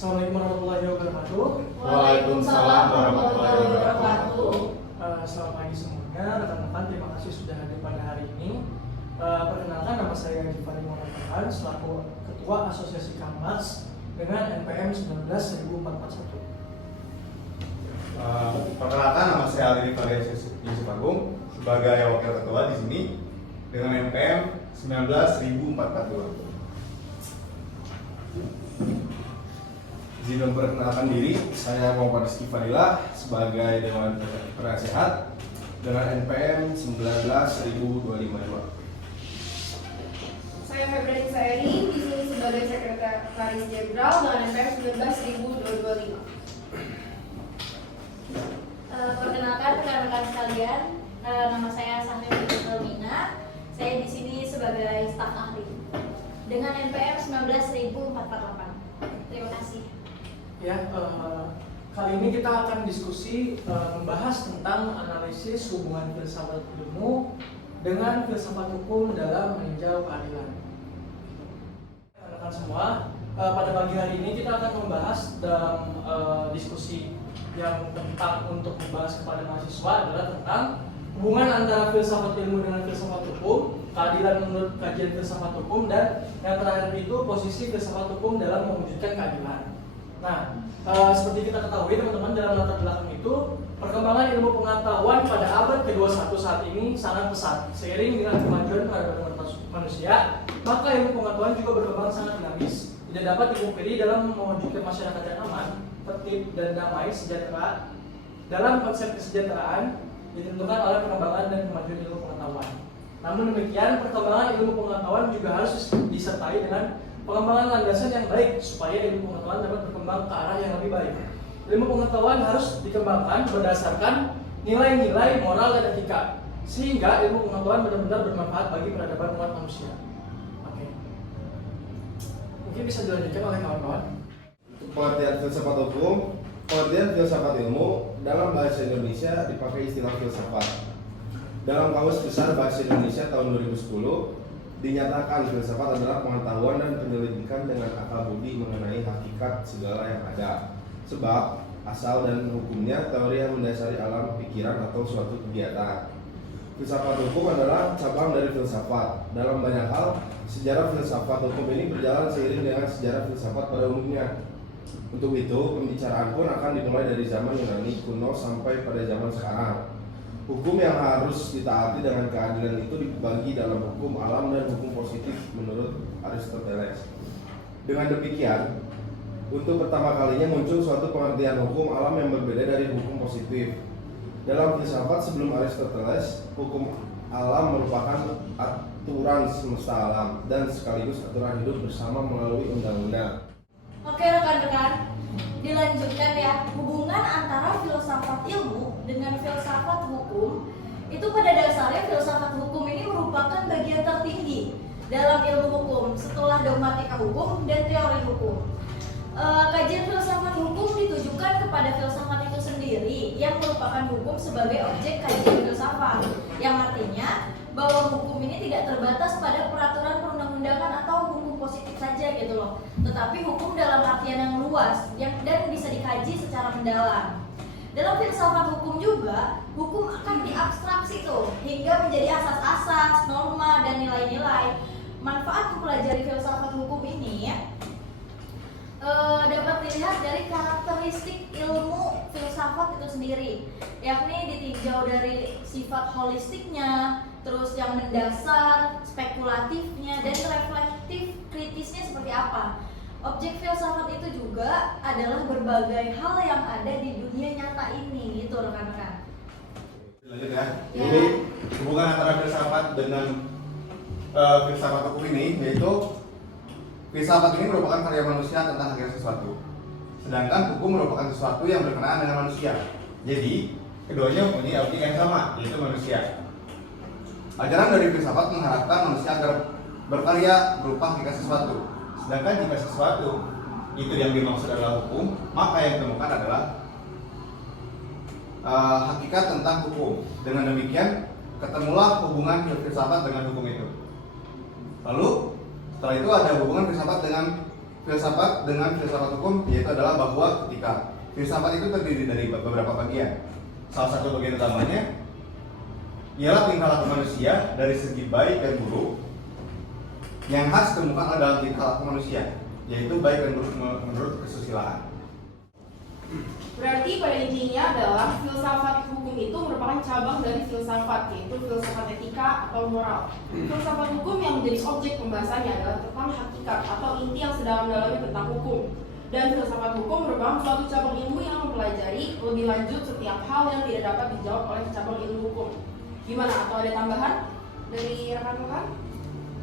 Assalamualaikum warahmatullahi wabarakatuh. Waalaikumsalam warahmatullahi wabarakatuh. Selamat pagi semuanya, rekan-rekan. Terima kasih sudah hadir pada hari ini. Perkenalkan, nama saya Givari Muhammad Farhan, selaku Ketua Asosiasi Kamlas dengan NPM 19.1441. Perkenalkan, nama saya Ali Yusuf Agung sebagai wakil ketua di sini dengan NPM 19.442. Izin memperkenalkan diri, saya Muhammad Rizky Fadilah sebagai Dewan Penasehat dengan NPM 19.252. Saya Febri Saeri di sini sebagai Sekretaris Jenderal dengan NPM 19.225. Perkenalkan rekan-rekan sekalian, nama saya Sahri Filmina. Saya di sini sebagai staf ahli dengan NPM 19.448. Terima kasih. Ya, kali ini kita akan diskusi membahas tentang analisis hubungan filsafat ilmu dengan filsafat hukum dalam meninjau keadilan. Rekan-rekan semua, pada pagi hari ini kita akan membahas dalam diskusi yang tentang untuk membahas kepada mahasiswa adalah tentang hubungan antara filsafat ilmu dengan filsafat hukum, keadilan menurut kajian filsafat hukum, dan yang terakhir itu posisi filsafat hukum dalam mewujudkan keadilan. Nah, seperti kita ketahui teman-teman, dalam latar belakang itu perkembangan ilmu pengetahuan pada abad ke-21 saat ini sangat pesat. Seiring dengan kemajuan peradaban manusia, maka ilmu pengetahuan juga berkembang sangat dinamis. Tidak dapat dipungkiri dalam mewujudkan masyarakat yang aman, tertib dan damai sejahtera. Dalam konsep kesejahteraan ditentukan oleh perkembangan dan kemajuan ilmu pengetahuan. Namun demikian, perkembangan ilmu pengetahuan juga harus disertai dengan pengembangan landasan yang baik supaya ilmu pengetahuan dapat berkembang ke arah yang lebih baik. Ilmu pengetahuan harus dikembangkan berdasarkan nilai-nilai moral dan etika, sehingga ilmu pengetahuan benar-benar bermanfaat bagi peradaban umat manusia. Oke. Mungkin bisa dilanjutkan oleh kawan-kawan. Pengertian filsafat hukum, pengertian filsafat ilmu dalam bahasa Indonesia dipakai istilah filsafat. Dalam Kamus Besar Bahasa Indonesia tahun 2010 dinyatakan filsafat adalah pengetahuan dan penyelidikan dengan akal budi mengenai hakikat segala yang ada, sebab, asal dan hukumnya teori yang mendasari alam pikiran atau suatu kegiatan. Filsafat hukum adalah cabang dari filsafat. Dalam banyak hal, sejarah filsafat hukum ini berjalan seiring dengan sejarah filsafat pada umumnya. Untuk itu, pembicaraan pun akan dimulai dari zaman Yunani kuno sampai pada zaman sekarang. Hukum yang harus ditaati dengan keadilan itu dibagi dalam hukum alam dan hukum positif menurut Aristoteles. Dengan demikian, untuk pertama kalinya muncul suatu pengertian hukum alam yang berbeda dari hukum positif. Dalam filsafat sebelum Aristoteles, hukum alam merupakan aturan semesta alam dan sekaligus aturan hidup bersama melalui undang-undang. Oke rekan-rekan, dilanjutkan ya. Hubungan antara filsafat ilmu dengan filsafat hukum itu pada dasarnya filsafat hukum ini merupakan bagian tertinggi dalam ilmu hukum setelah dogmatika hukum dan teori hukum. Kajian filsafat hukum ditujukan kepada filsafat itu sendiri yang merupakan hukum sebagai objek kajian filsafat, yang artinya bahwa hukum ini tidak terbatas pada peraturan perundang-undangan atau hukum positif saja gitu loh, tetapi hukum dalam artian yang luas dan bisa dikaji secara mendalam. Dalam filsafat hukum juga, hukum akan diabstraksi tuh hingga menjadi asas-asas, norma, dan nilai-nilai. Manfaat mempelajari filsafat hukum ini dapat dilihat dari karakteristik ilmu filsafat itu sendiri, yakni ditinjau dari sifat holistiknya, terus yang mendasar, spekulatifnya, dan reflektif kritisnya seperti apa. Objek filsafat itu juga adalah berbagai hal yang ada di dunia nyata ini, gitu rekan-rekan. Lanjut ya. Jadi hubungan antara filsafat dengan filsafat hukum ini yaitu filsafat ini merupakan karya manusia tentang hakikat sesuatu, sedangkan hukum merupakan sesuatu yang berkenaan dengan manusia. Jadi keduanya mempunyai objek yang sama, yaitu manusia. Ajaran dari filsafat mengharapkan manusia agar berkarya berupa hakikat sesuatu. Sedangkan jika sesuatu itu yang dimaksud adalah hukum, maka yang ditemukan adalah hakikat tentang hukum. Dengan demikian, ketemulah hubungan filsafat dengan hukum itu. Lalu, setelah itu ada hubungan filsafat dengan filsafat dengan filsafat hukum yaitu adalah bahwa ketika filsafat itu terdiri dari beberapa bagian. Salah satu bagian utamanya ialah tingkah laku manusia dari segi baik dan buruk yang khas ditemukan dalam tingkah laku manusia, yaitu baik dan buruk menurut kesusilaan. Berarti pada intinya adalah filsafat hukum itu merupakan cabang dari filsafat, yaitu filsafat etika atau moral. Filsafat hukum yang menjadi objek pembahasannya adalah tentang hakikat atau inti yang sedalam-dalamnya tentang hukum. Dan filsafat hukum merupakan suatu cabang ilmu yang mempelajari lebih lanjut setiap hal yang tidak dapat dijawab oleh cabang ilmu hukum. Gimana? Atau ada tambahan dari rekan-rekan?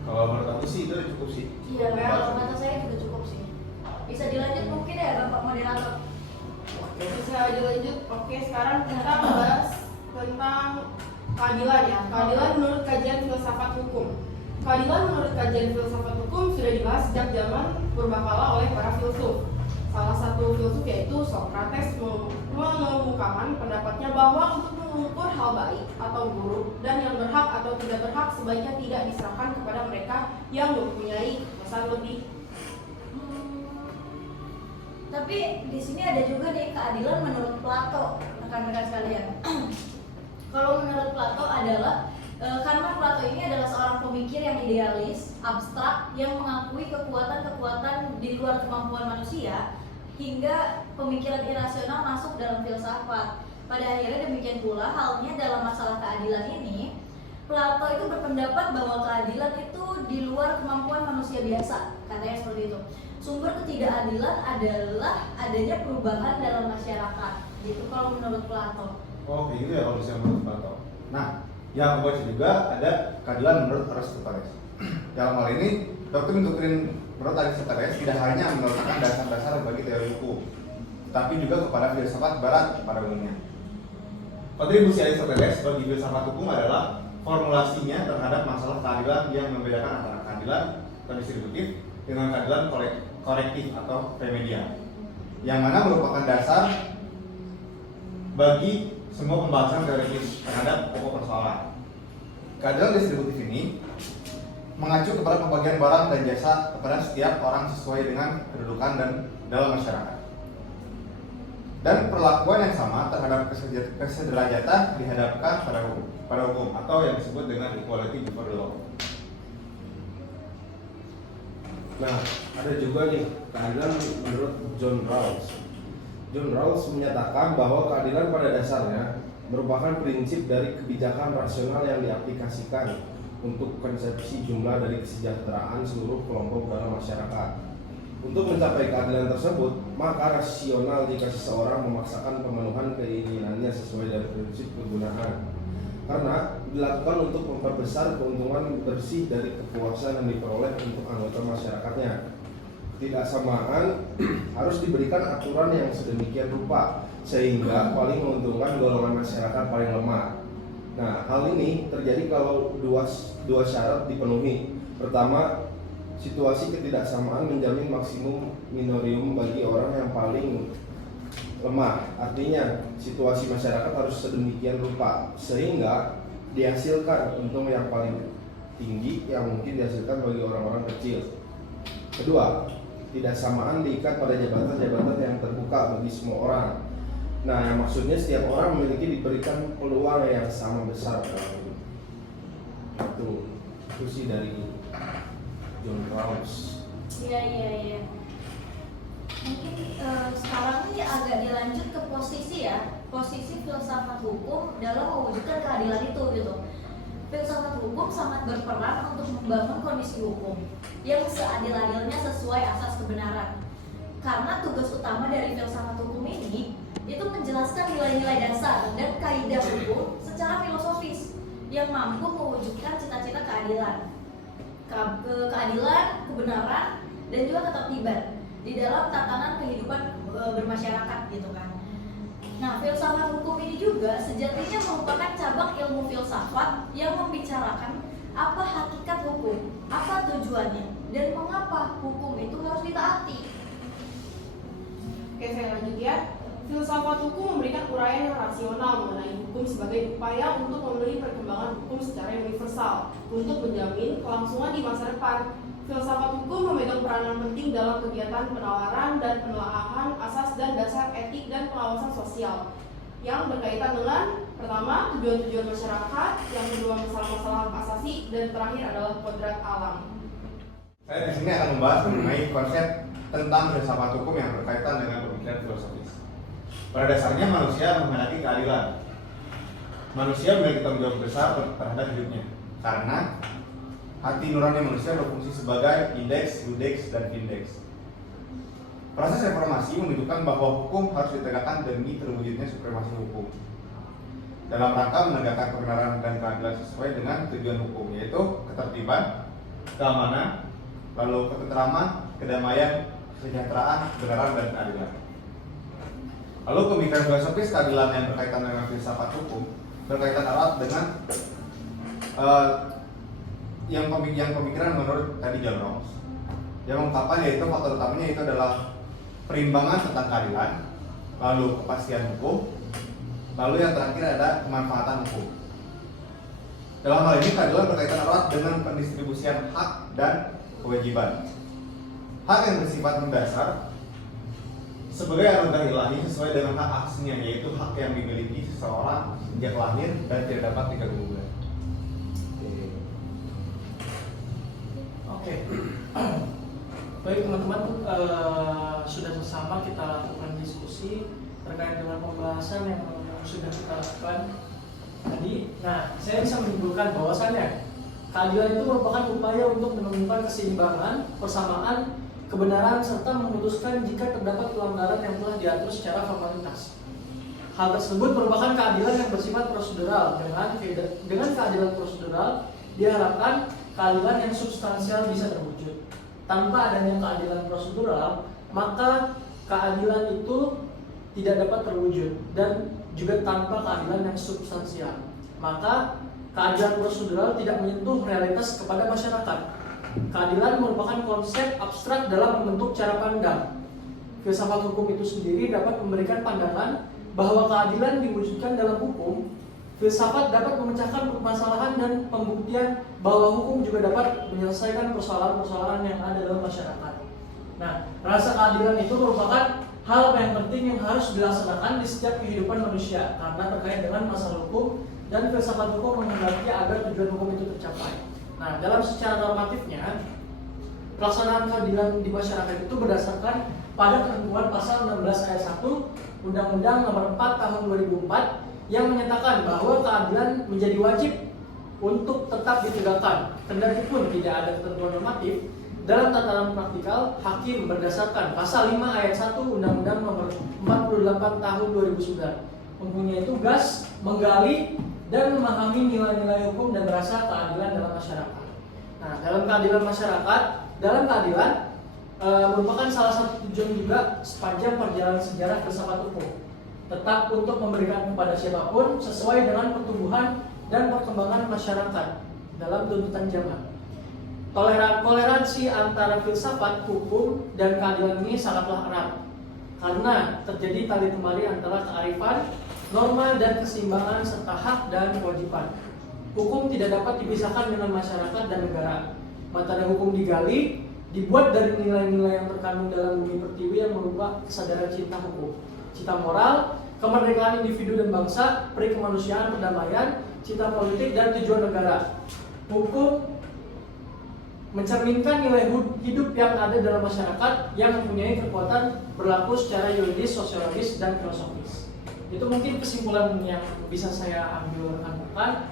Kalau menurut aku sih itu udah cukup sih. Iya, kalau kata saya juga cukup sih. Bisa dilanjut mungkin ya Bapak Moderator. Bisa dilanjut. Oke, sekarang kita bahas tentang keadilan ya. Keadilan menurut kajian filsafat hukum. Keadilan menurut kajian filsafat hukum sudah dibahas sejak zaman purbakala oleh para filsuf. Salah satu filsuf yaitu Socrates mengemukakan pendapatnya bahwa untuk mengukur hal baik atau buruk dan yang berhak atau tidak berhak sebaiknya tidak diserahkan kepada mereka yang mempunyai kekuasaan lebih. Tapi di sini ada juga nih keadilan menurut Plato, rekan-rekan sekalian. Kalau menurut Plato adalah karena Plato ini adalah seorang pemikir yang idealis, abstrak, yang mengakui kekuatan-kekuatan di luar kemampuan manusia, hingga pemikiran irasional masuk dalam filsafat. Pada akhirnya demikian pula halnya dalam masalah keadilan ini. Plato itu berpendapat bahwa keadilan itu di luar kemampuan manusia biasa, katanya seperti itu. Sumber ketidakadilan adalah adanya perubahan dalam masyarakat, gitu kalau menurut Plato. Oh, kayak gitu ya kalau misalnya menurut Plato. Nah, yang aku baca juga ada keadilan menurut Aristoteles. Dalam hal ini, doktrin-doktrin menurut Aristoteles tidak hanya meletakkan dasar-dasar bagi teori hukum, tapi juga kepada filsafat barat pada umumnya. Kontribusi Aristoteles bagi filsafat hukum adalah formulasinya terhadap masalah keadilan yang membedakan antara keadilan redistributif dengan keadilan korektif atau remedial, yang mana merupakan dasar bagi semua pembahasan teoritis terhadap pokok persoalan. Keadilan distributif ini mengacu kepada pembagian barang dan jasa kepada setiap orang sesuai dengan kedudukan dan dalam masyarakat, dan perlakuan yang sama terhadap kesederajatan dihadapkan pada hukum atau yang disebut dengan equality before the law. Nah, ada juga nih keadilan menurut John Rawls. John Rawls menyatakan bahwa keadilan pada dasarnya merupakan prinsip dari kebijakan rasional yang diaplikasikan untuk konsepsi jumlah dari kesejahteraan seluruh kelompok dalam masyarakat. Untuk mencapai keadilan tersebut, maka rasional jika seseorang memaksakan pemenuhan keinginannya sesuai dari prinsip kegunaan, karena dilakukan untuk memperbesar keuntungan bersih dari kepuasan yang diperoleh untuk anggota masyarakatnya. Tidak samaan harus diberikan aturan yang sedemikian rupa sehingga paling menguntungkan golongan masyarakat paling lemah. Nah, hal ini terjadi kalau dua syarat dipenuhi. Pertama, situasi ketidaksamaan menjamin maksimum minorium bagi orang yang paling lemah. Artinya, situasi masyarakat harus sedemikian rupa sehingga dihasilkan untung yang paling tinggi yang mungkin dihasilkan bagi orang-orang kecil. Kedua, tidak samaan diikat pada jabatan-jabatan yang terbuka bagi semua orang. Nah, yang maksudnya setiap orang diberikan peluang yang sama besar dalam hidup. Itu sih dari John Rawls. Iya. Mungkin sekarang ini agak dilanjut ke posisi filsafat hukum dalam mewujudkan keadilan itu gitu. Filsafat hukum sangat berperan untuk membangun kondisi hukum yang seadil-adilnya sesuai asas kebenaran. Karena tugas utama dari filsafat hukum ini itu menjelaskan nilai-nilai dasar dan kaidah hukum secara filosofis yang mampu mewujudkan cita-cita keadilan, kebenaran, dan juga ketertiban di dalam tatanan kehidupan bermasyarakat gitu kan. Nah, filsafat hukum ini juga sejatinya merupakan cabang ilmu filsafat yang membicarakan apa hakikat hukum, apa tujuannya, dan mengapa hukum itu harus ditaati. Oke, saya lanjut ya. Filsafat hukum memberikan uraian yang rasional mengenai hukum sebagai upaya untuk memberi perkembangan hukum secara universal untuk menjamin kelangsungan di masa depan. Filsafat hukum memegang peranan penting dalam kegiatan penalaran dan penelaahan asas dan dasar etik dan pengawasan sosial yang berkaitan dengan pertama, tujuan-tujuan masyarakat, yang kedua, masalah-masalah hak asasi, dan terakhir adalah kodrat alam. Saya di sini akan membahas mengenai konsep tentang filsafat hukum yang berkaitan dengan pemikiran filosofis. Pada dasarnya manusia menghendaki keadilan. Manusia memiliki tanggung jawab besar terhadap hidupnya, karena hati nurani manusia berfungsi sebagai indeks, yudeks, dan indeks. Proses reformasi menunjukkan bahwa hukum harus ditegakkan demi terwujudnya supremasi hukum dalam rangka menegakkan kebenaran dan keadilan sesuai dengan tujuan hukum, yaitu ketertiban, keamanan, lalu ketentraman, kedamaian, kesejahteraan, kebenaran, dan keadilan. Lalu pemikiran filosofis keadilan yang berkaitan dengan filsafat hukum berkaitan erat dengan yang pemikiran menurut tadi John Rawls, yang mengungkapkan yaitu faktor utamanya itu adalah perimbangan tentang keadilan, lalu kepastian hukum, lalu yang terakhir ada kemanfaatan hukum. Dalam hal ini keadilan berkaitan erat dengan pendistribusian hak dan kewajiban. Hak yang bersifat mendasar sebagai anugerah ilahi sesuai dengan hak aslinya, yaitu hak yang dimiliki seseorang sejak lahir dan tidak dapat diganggu-gugat. Oke. Baik teman-teman, sudah bersama kita lakukan diskusi terkait dengan pembahasan yang sudah kita lakukan tadi. Nah, saya bisa menyimpulkan bahwasannya keadilan itu merupakan upaya untuk menemukan keseimbangan, persamaan, kebenaran, serta memutuskan jika terdapat pelanggaran yang telah diatur secara formalitas. Hal tersebut merupakan keadilan yang bersifat prosedural. Dengan keadilan prosedural diharapkan keadilan yang substansial bisa terwujud. Tanpa adanya keadilan prosedural, maka keadilan itu tidak dapat terwujud, dan juga tanpa keadilan yang substansial, maka keadilan prosedural tidak menyentuh realitas kepada masyarakat. Keadilan merupakan konsep abstrak dalam membentuk cara pandang. Filsafat hukum itu sendiri dapat memberikan pandangan bahwa keadilan diwujudkan dalam hukum. Filsafat dapat memecahkan permasalahan dan pembuktian bahwa hukum juga dapat menyelesaikan persoalan-persoalan yang ada dalam masyarakat. Nah, rasa keadilan itu merupakan hal yang penting yang harus dilaksanakan di setiap kehidupan manusia karena terkait dengan masalah hukum, dan filsafat hukum menghendaki agar tujuan hukum itu tercapai. Nah, dalam secara normatifnya, pelaksanaan keadilan di masyarakat itu berdasarkan pada ketentuan pasal 16 ayat 1 Undang-Undang Nomor 4 Tahun 2004 yang menyatakan bahwa keadilan menjadi wajib untuk tetap ditegakkan. Kendati pun tidak ada ketentuan normatif, dalam tataran praktikal, hakim berdasarkan pasal 5 ayat 1 Undang-Undang Nomor 48 Tahun 2009 mempunyai tugas menggali dan memahami nilai-nilai hukum dan rasa keadilan dalam masyarakat. Nah, dalam keadilan merupakan salah satu tujuan juga sepanjang perjalanan sejarah filsafat hukum, tetap untuk memberikan kepada siapapun sesuai dengan pertumbuhan dan perkembangan masyarakat dalam tuntutan zaman. Toleransi antara filsafat hukum dan keadilan ini sangatlah erat, karena terjadi tali temali antara kearifan, norma dan keseimbangan serta hak dan kewajiban. Hukum tidak dapat dipisahkan dengan masyarakat dan negara. Materi hukum digali, dibuat dari nilai-nilai yang terkandung dalam bumi pertiwi yang berupa kesadaran cinta hukum, cita moral, kemerdekaan individu dan bangsa, peri kemanusiaan, perdamaian, cita politik, dan tujuan negara. Hukum mencerminkan nilai hidup yang ada dalam masyarakat yang mempunyai kekuatan berlaku secara yuridis, sosiologis, dan filosofis. Itu mungkin kesimpulan yang bisa saya ambil rekan-rekan.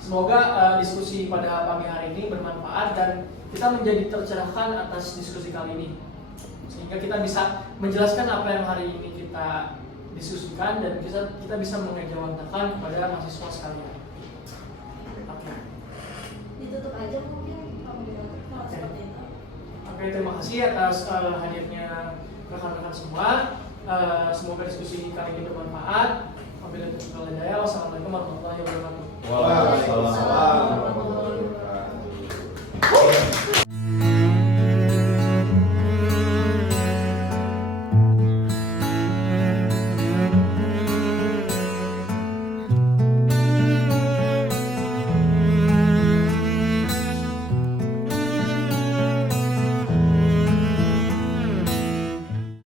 Semoga diskusi pada pagi hari ini bermanfaat dan kita menjadi tercerahkan atas diskusi kali ini, sehingga kita bisa menjelaskan apa yang hari ini kita diskusikan dan kita bisa mengejawantakan kepada mahasiswa sekalian. Oke. Ditutup aja mungkin seperti itu. Oke, terima kasih atas hadirnya rekan-rekan semua. Semoga diskusi kali ini bermanfaat. Wabillahi taufiq wal hidayah. Wassalamualaikum warahmatullahi wabarakatuh. Waalaikumsalam warahmatullahi wabarakatuh.